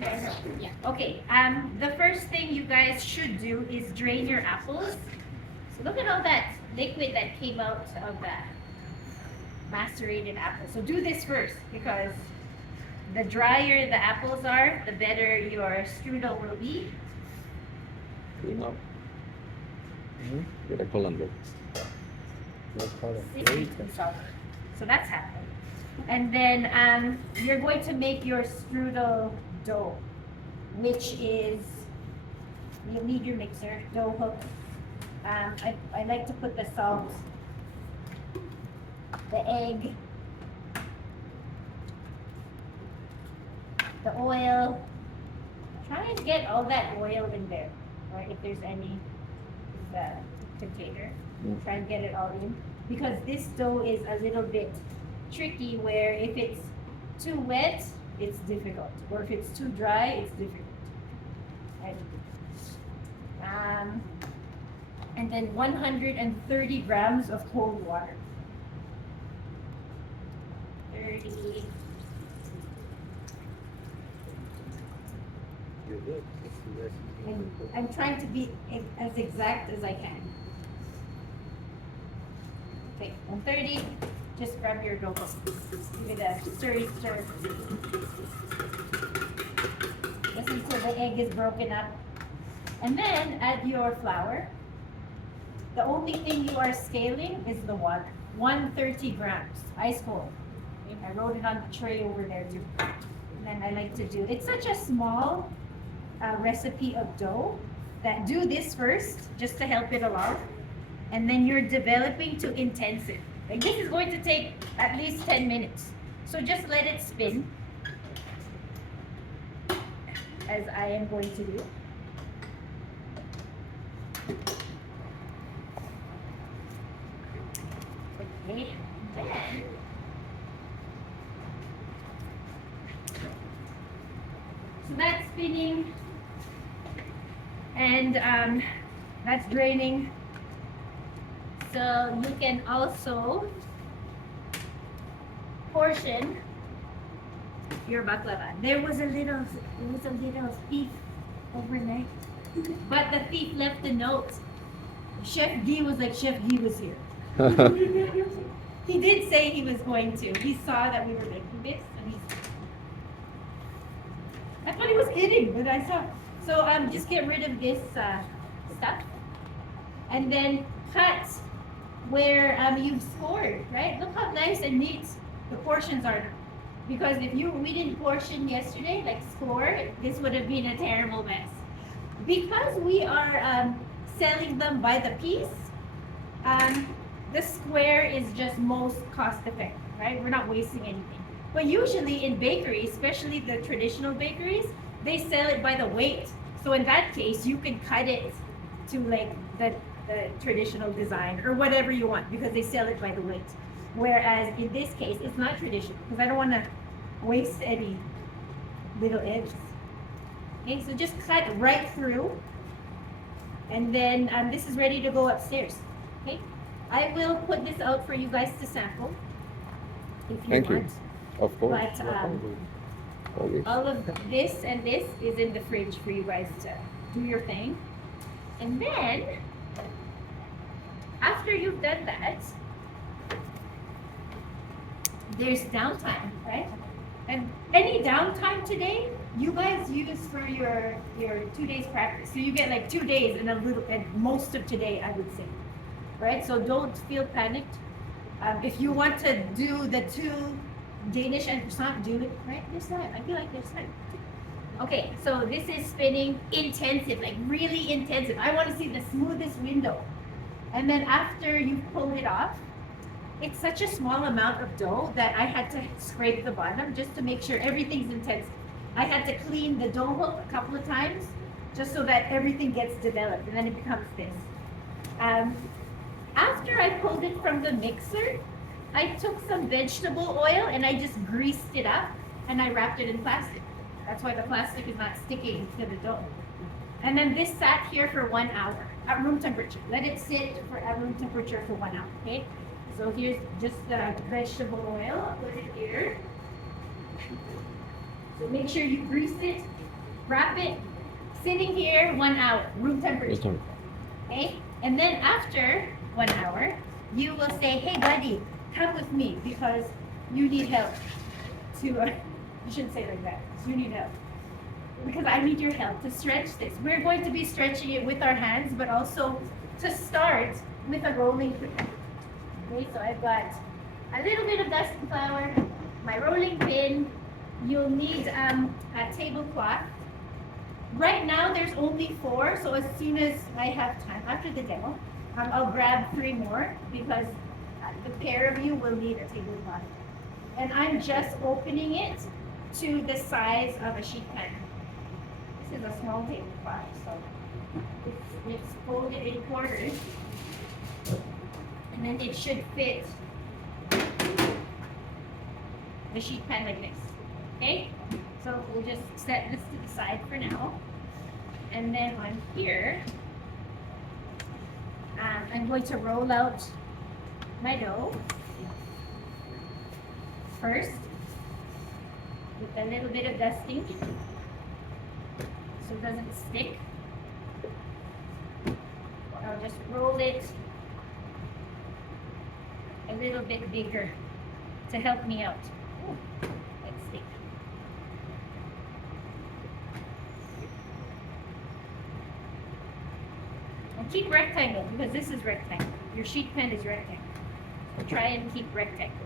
Yeah. Okay. The first thing you guys should do is drain your apples. So look at all that liquid that came out of that macerated apple. So do this first because the drier the apples are, the better your strudel will be. Clean up. Get a colander. Sweet and sour. So that's happened. And then you're going to make your strudel dough, which is, you'll need your mixer, dough hook. I like to put the salt, the egg, the oil. Try and get all that oil in there, right? If there's any in the container, try and get it all in. Because this dough is a little bit tricky where if it's too wet, it's difficult. Or if it's too dry, it's difficult. Right? And then 130 grams of cold water. 30. And I'm trying to be as exact as I can. Okay, 130. Just grab your dough. Give it a stir. Just until the egg is broken up. And then add your flour. The only thing you are scaling is the water. 130 grams, ice cold. Okay, I wrote it on the tray over there too. And then I like to do, it's such a small recipe of dough that do this first just to help it along. And then you're developing to intensive. Like this is going to take at least 10 minutes. So just let it spin as I am going to do. Okay. So that's spinning and that's draining. So you can also portion your baklava. There was a little thief overnight, but the thief left a note. Chef D was like, Chef D was here. He did say he was going to. He saw that we were making this, and I thought he was kidding, but I saw. So just get rid of this stuff, and then cut where you've scored, right? Look how nice and neat the portions are. Because if we didn't portion yesterday, like score, this would have been a terrible mess. Because we are selling them by the piece, the square is just most cost effective, right? We're not wasting anything. But usually in bakeries, especially the traditional bakeries, they sell it by the weight. So in that case, you can cut it to like the traditional design or whatever you want because they sell it by the weight. Whereas in this case, it's not traditional because I don't want to waste any little edges. Okay, so just cut right through. And then this is ready to go upstairs. Okay, I will put this out for you guys to sample if you Thank want. you. Of course. But all of this and this is in the fridge for you guys to do your thing. And then after you've done that, there's downtime, right? And any downtime today, you guys use for your 2 days practice. So you get like 2 days and most of today, I would say, right? So don't feel panicked. If you want to do the 2 Danish and croissant, do it right this time. I feel like this time. Okay, so this is spinning intensive, like really intensive. I want to see the smoothest window. And then after you pull it off, it's such a small amount of dough that I had to scrape the bottom just to make sure everything's intensive. I had to clean the dough hook a couple of times just so that everything gets developed and then it becomes this. After I pulled it from the mixer, I took some vegetable oil and I just greased it up and I wrapped it in plastic. That's why the plastic is not sticking to the dough. And then this sat here for 1 hour at room temperature. Let it sit at room temperature for 1 hour, okay? So here's just the vegetable oil. I'll put it here. So make sure you grease it Wrap it, sitting here 1 hour, room temperature. This one. Okay? And then after 1 hour, you will say, hey buddy, come with me because you need help to, you shouldn't say it like that, you need help. Because I need your help to stretch this. We're going to be stretching it with our hands, but also to start with a rolling pin. Okay, so I've got a little bit of dusting flour, my rolling pin. You'll need a tablecloth. Right now there's only 4, so as soon as I have time after the demo, I'll grab 3 more because the pair of you will need a tablecloth. And I'm just opening it to the size of a sheet pan. This is a small tablecloth, so it's folded in quarters, and then it should fit the sheet pan like this. Okay, so we'll just set this to the side for now, and then on here, I'm going to roll out my dough first with a little bit of dusting so it doesn't stick. I'll just roll it a little bit bigger to help me out. Let's stick. And keep rectangle because this is rectangle. Your sheet pan is rectangle. So try and keep rectangle.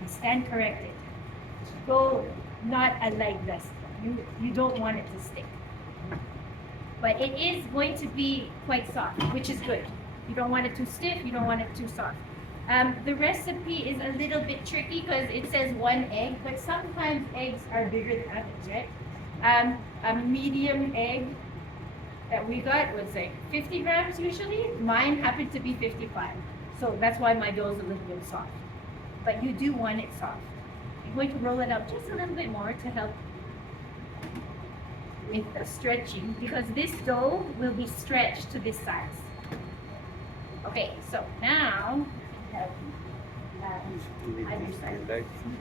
And stand corrected. Go not a light dust. You don't want it to stick. But it is going to be quite soft, which is good. You don't want it too stiff, you don't want it too soft. The recipe is a little bit tricky because it says 1 egg, but sometimes eggs are bigger than others, right? A medium egg that we got was like 50 grams usually. Mine happened to be 55. So that's why my dough is a little bit soft. But you do want it soft. I'm going to roll it out just a little bit more to help with the stretching because this dough will be stretched to this size. Okay, so now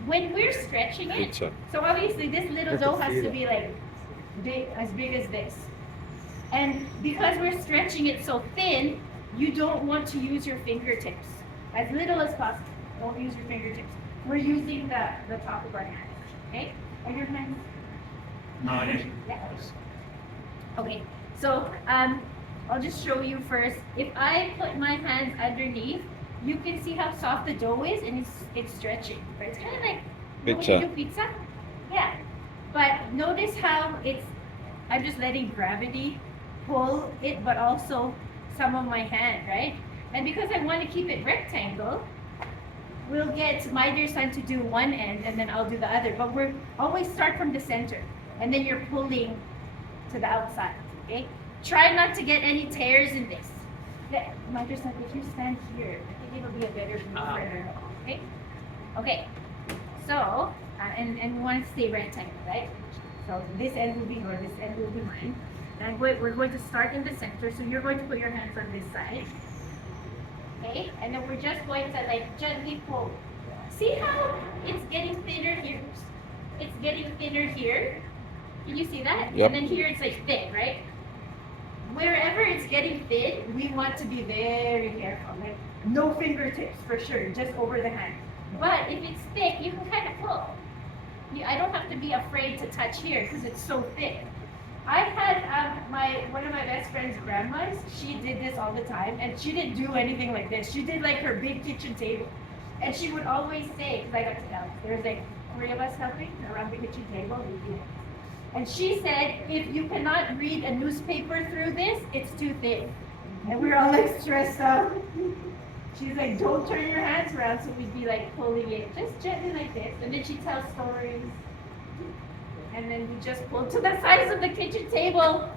when we're stretching it, Pizza. so obviously this little dough has to be like as big as this. And because we're stretching it so thin, you don't want to use your fingertips. As little as possible. Don't use your fingertips. We're using the top of our hands. Okay? Are your hands? No, Yes. Okay, so I'll just show you first. If I put my hands underneath, you can see how soft the dough is and it's stretching. But it's kind of like Pizza. when you do pizza. Yeah. But notice how I'm just letting gravity pull it, but also some of my hand, right? And because I want to keep it rectangle, we'll get my dear son to do one end and then I'll do the other. But we're always start from the center and then you're pulling to the outside, okay? Try not to get any tears in this. My dear son, if you stand here, I think it'll be a better view for her, okay? Okay, so, and we want to stay rectangle, right? So this end will be yours, this end will be mine. And we're going to start in the center, so you're going to put your hands on this side. Okay, and then we're just going to like gently pull. See how it's getting thinner here? It's getting thinner here. Can you see that? Yep. And then here it's like thick, right? Wherever it's getting thin, we want to be very careful. Like no fingertips for sure, just over the hand. But if it's thick, you can kind of pull. I don't have to be afraid to touch here because it's so thick. I had one of my best friend's grandmas. She did this all the time, and she didn't do anything like this. She did like her big kitchen table, and she would always say, because I got to tell, there's like 3 of us helping around the kitchen table. And she said, if you cannot read a newspaper through this, it's too thin. And we were all like stressed out. She's like, don't turn your hands around. So we'd be like pulling it just gently like this. And then she tells stories. And then we just pull to the size of the kitchen table.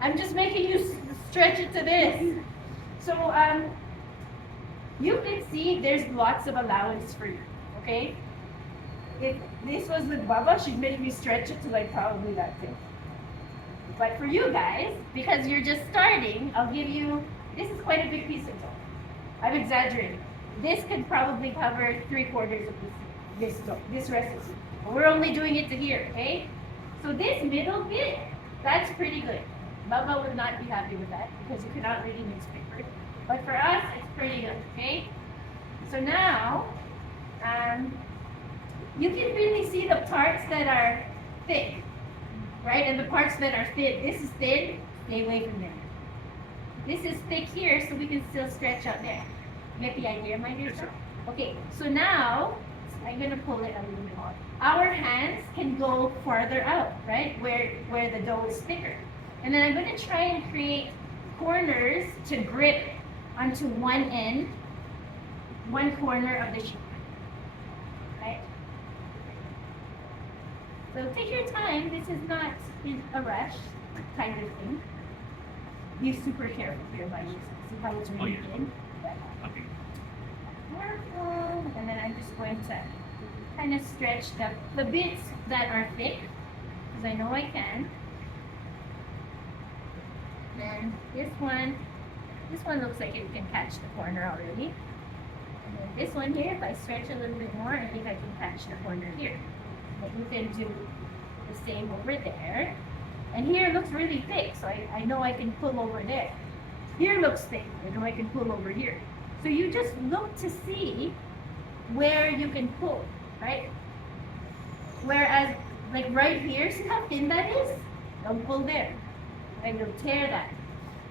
I'm just making you stretch it to this. So you can see there's lots of allowance for you, okay? If this was with Baba, she'd make me stretch it to like probably that thing. But for you guys, because you're just starting, I'll give you, this is quite a big piece of dough. I'm exaggerating. This could probably cover 3/4 of this. this recipe. We're only doing it to here, okay? So this middle bit, that's pretty good. Baba would not be happy with that because you cannot really mix paper. But for us, it's pretty good, okay? So now, you can really see the parts that are thick, right? And the parts that are thin. This is thin, stay away from there. This is thick here, so we can still stretch out there. You get the idea, my dear? Yes, sir. Okay, so now, I'm gonna pull it a little bit more. Our hands can go farther out, right? Where the dough is thicker. And then I'm gonna try and create corners to grip onto one end, one corner of the sheet. Right? So take your time. This is not a rush kind of thing. Be super careful here by yourself. See how it's really thin? Okay. Careful. And then I'm just going to kind of stretch the bits that are thick, because I know I can. Then this one looks like it can catch the corner already. And then this one here, if I stretch a little bit more, I think I can catch the corner here. But you can do the same over there. And here looks really thick, so I know I can pull over there. Here looks thick, I know I can pull over here. So you just look to see where you can pull, right? Whereas, like right here, see how thin that is? Don't pull there. And you'll tear that.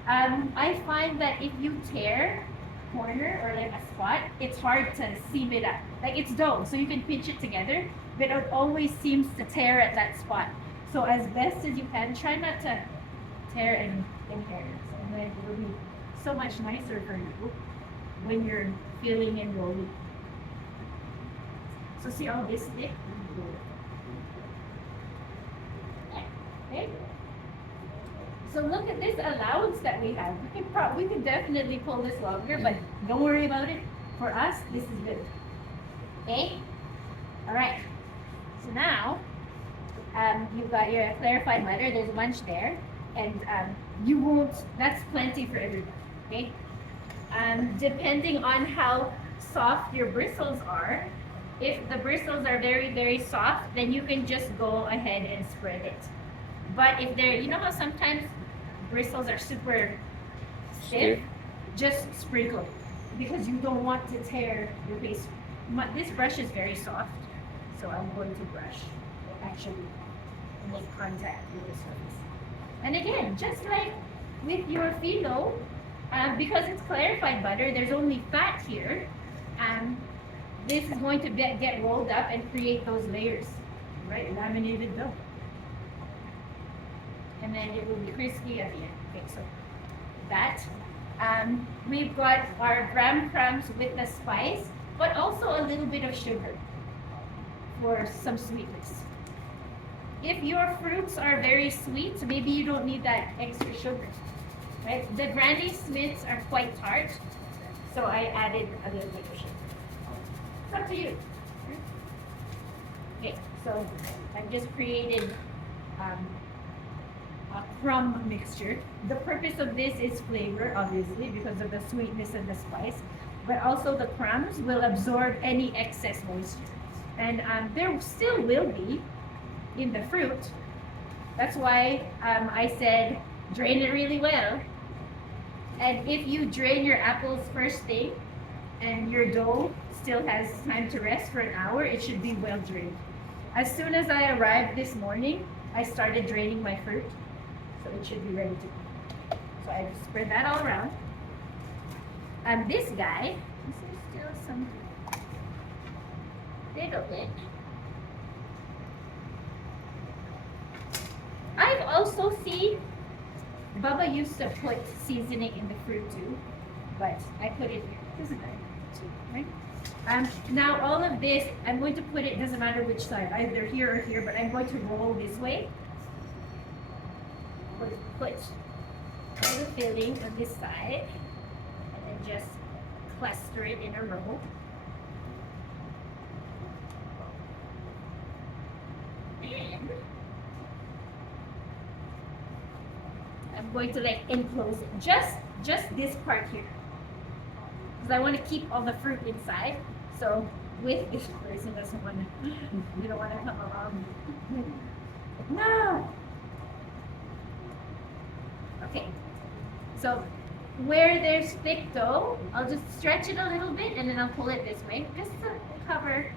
I find that if you tear a corner or like a spot, it's hard to seam it up. Like it's dough, so you can pinch it together, but it always seems to tear at that spot. So as best as you can, try not to tear and tear. And then it will be so much nicer for you when you're filling and rolling. So see all this thick? Okay. So look at this allowance that we have. We can definitely pull this longer, but don't worry about it. For us, this is good. Okay? All right. So now, you've got your clarified butter. There's a bunch there, and you won't. That's plenty for everybody. Okay. Depending on how soft your bristles are, if the bristles are very, very soft, then you can just go ahead and spread it. But if they're, you know how sometimes bristles are super stiff, just sprinkle because you don't want to tear your pastry. This brush is very soft, so I'm going to brush actually make contact with the surface. And again, just like with your phyllo, because it's clarified butter, there's only fat here. This is going to get rolled up and create those layers, right? Laminated dough. And then it will be crispy at the end. Okay, so that. We've got our graham crumbs with the spice, but also a little bit of sugar for some sweetness. If your fruits are very sweet, so maybe you don't need that extra sugar, right? The Granny Smiths are quite tart, so I added a little bit of sugar. It's up to you. Okay, so I've just created a crumb mixture. The purpose of this is flavor, obviously, because of the sweetness and the spice, but also the crumbs will absorb any excess moisture. And there still will be in the fruit. That's why I said drain it really well. And if you drain your apples first thing and your dough still has time to rest for an hour, it should be well drained. As soon as I arrived this morning, I started draining my fruit, so it should be ready to go. So I spread that all around. And this guy, this is still some little bit. I've also seen Baba used to put seasoning in the fruit too, but I put it here. Doesn't matter, right? Now all of this, I'm going to put it, doesn't matter which side, either here or here, but I'm going to roll this way. Put all the filling on this side, and then just cluster it in a row. And I'm going to like enclose it, just this part here, because I want to keep all the fruit inside. So with this person doesn't want to, you don't want to come along. No. Okay. So where there's thick dough, I'll just stretch it a little bit and then I'll pull it this way, just to cover,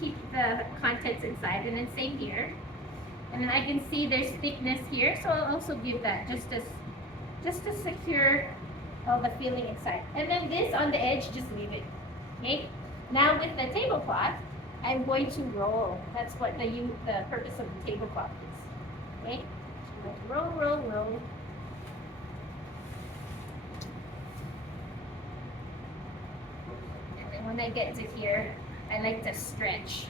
keep the contents inside. And then same here. And then I can see there's thickness here, so I'll also give that just to secure all the filling inside. And then this on the edge, just leave it. Okay. Now with the tablecloth, I'm going to roll. That's what the purpose of the tablecloth is. Okay. Roll, roll, roll. And then when I get to here, I like to stretch.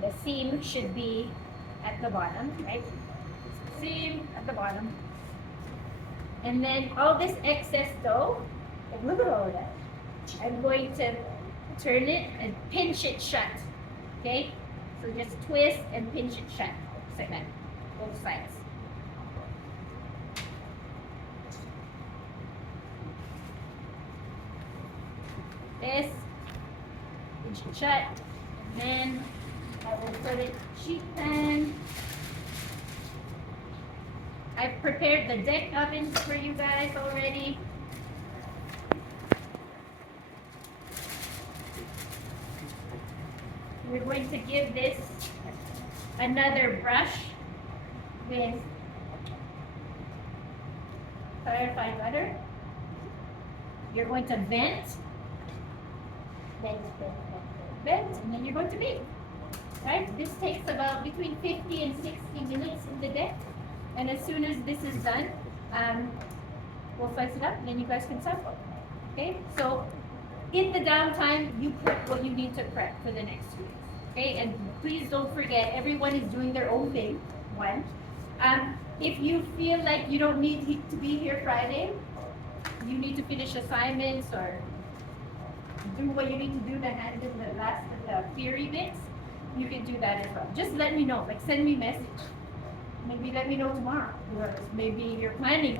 The seam should be at the bottom, right? Seam at the bottom. And then all this excess dough, like look at all of that. I'm going to turn it and pinch it shut. Okay? So just twist and pinch it shut. Just like that. Both sides. This, pinch it shut, and then I will put it sheet pan. I've prepared the deck ovens for you guys already. We're going to give this another brush with clarified butter. You're going to vent, and then you're going to bake. Right? This takes about between 50 and 60 minutes in the deck. And as soon as this is done, we'll slice it up and then you guys can sample. Okay? So in the downtime, you prep what you need to prep for the next 2 weeks. Okay? And please don't forget, everyone is doing their own thing. One. If you feel like you don't need to be here Friday, you need to finish assignments or do what you need to do to hand in the last of the theory bits, you can do that as well. Just let me know, like send me a message. Maybe let me know tomorrow. Or maybe you're planning